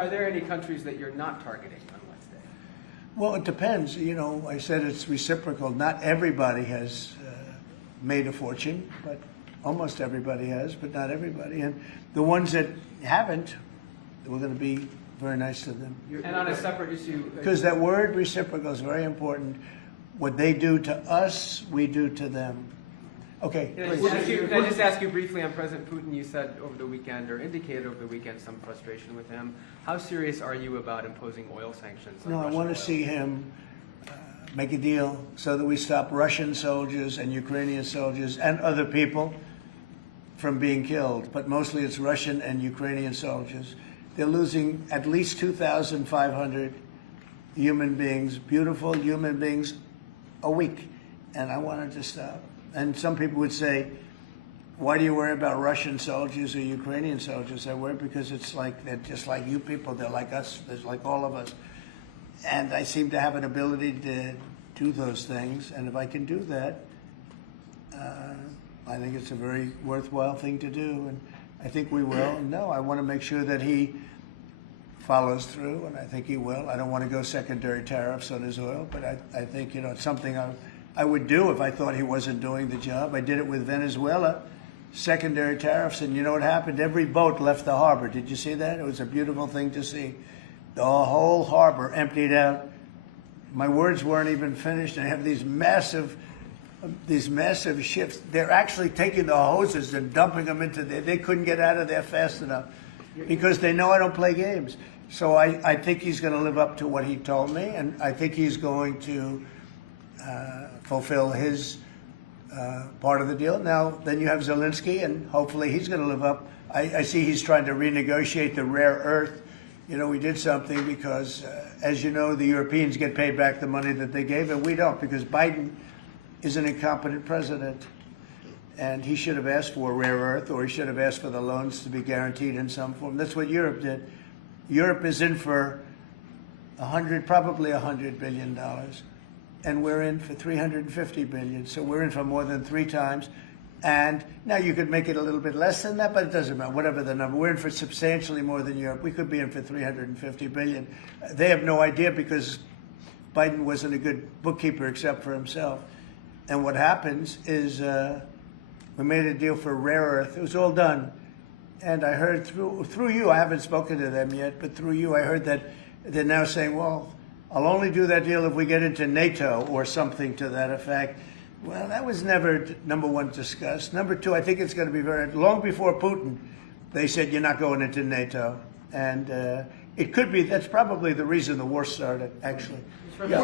Are there any countries that you're not targeting on Wednesday? Well, it depends. You know, I said it's reciprocal. Not everybody has made a fortune, but almost everybody has, but not everybody. And the ones that haven't, we're going to be very nice to them. And on a separate issue, Because that word reciprocal is very important. What they do to us, we do to them. Okay, can I just ask you briefly on President Putin? You said over the weekend, or indicated over the weekend, some frustration with him. How serious are you about imposing oil sanctions on No, I Russian want oil? to see him make a deal so that we stop Russian soldiers and Ukrainian soldiers and other people from being killed. But mostly it's Russian and Ukrainian soldiers. They're losing at least 2,500 human beings, beautiful human beings, a week. And I wanted to stop. And some people would say, why do you worry about Russian soldiers or Ukrainian soldiers? I worry because it's like they're just like you people. They're like us. They're like all of us. And I seem to have an ability to do those things. And if I can do that, I think it's a very worthwhile thing to do. And I think we will. And no, I want to make sure that he follows through, and I think he will. I don't want to go secondary tariffs on his oil, but I think, you know, it's something I would do if I thought he wasn't doing the job. I did it with Venezuela, secondary tariffs, and you know what happened? Every boat left the harbor. Did you see that? It was a beautiful thing to see. The whole harbor emptied out. My words weren't even finished. I have these massive ships. They're actually taking the hoses and dumping them into there. They couldn't get out of there fast enough because they know I don't play games. So I think he's going to live up to what he told me, and I think he's going to fulfill his part of the deal. Now, then you have Zelensky, and hopefully he's going to live up. I see he's trying to renegotiate the rare earth. You know, we did something because, as you know, the Europeans get paid back the money that they gave, and we don't, because Biden is an incompetent president. And he should have asked for rare earth, or he should have asked for the loans to be guaranteed in some form. That's what Europe did. Europe is in for probably $100 billion. And we're in for $350 billion. So we're in for more than 3 times. And now you could make it a little bit less than that, but it doesn't matter, whatever the number. We're in for substantially more than Europe. We could be in for $350 billion. They have no idea because Biden wasn't a good bookkeeper except for himself. And what happens is we made a deal for rare earth. It was all done. And I heard through you, I haven't spoken to them yet, but through you, I heard that they're now saying, well, I'll only do that deal if we get into NATO or something to that effect. Well, that was never, number one, discussed. Number two, I think it's going to be long before Putin, they said you're not going into NATO. And it could be, that's probably the reason the war started, actually. Yeah.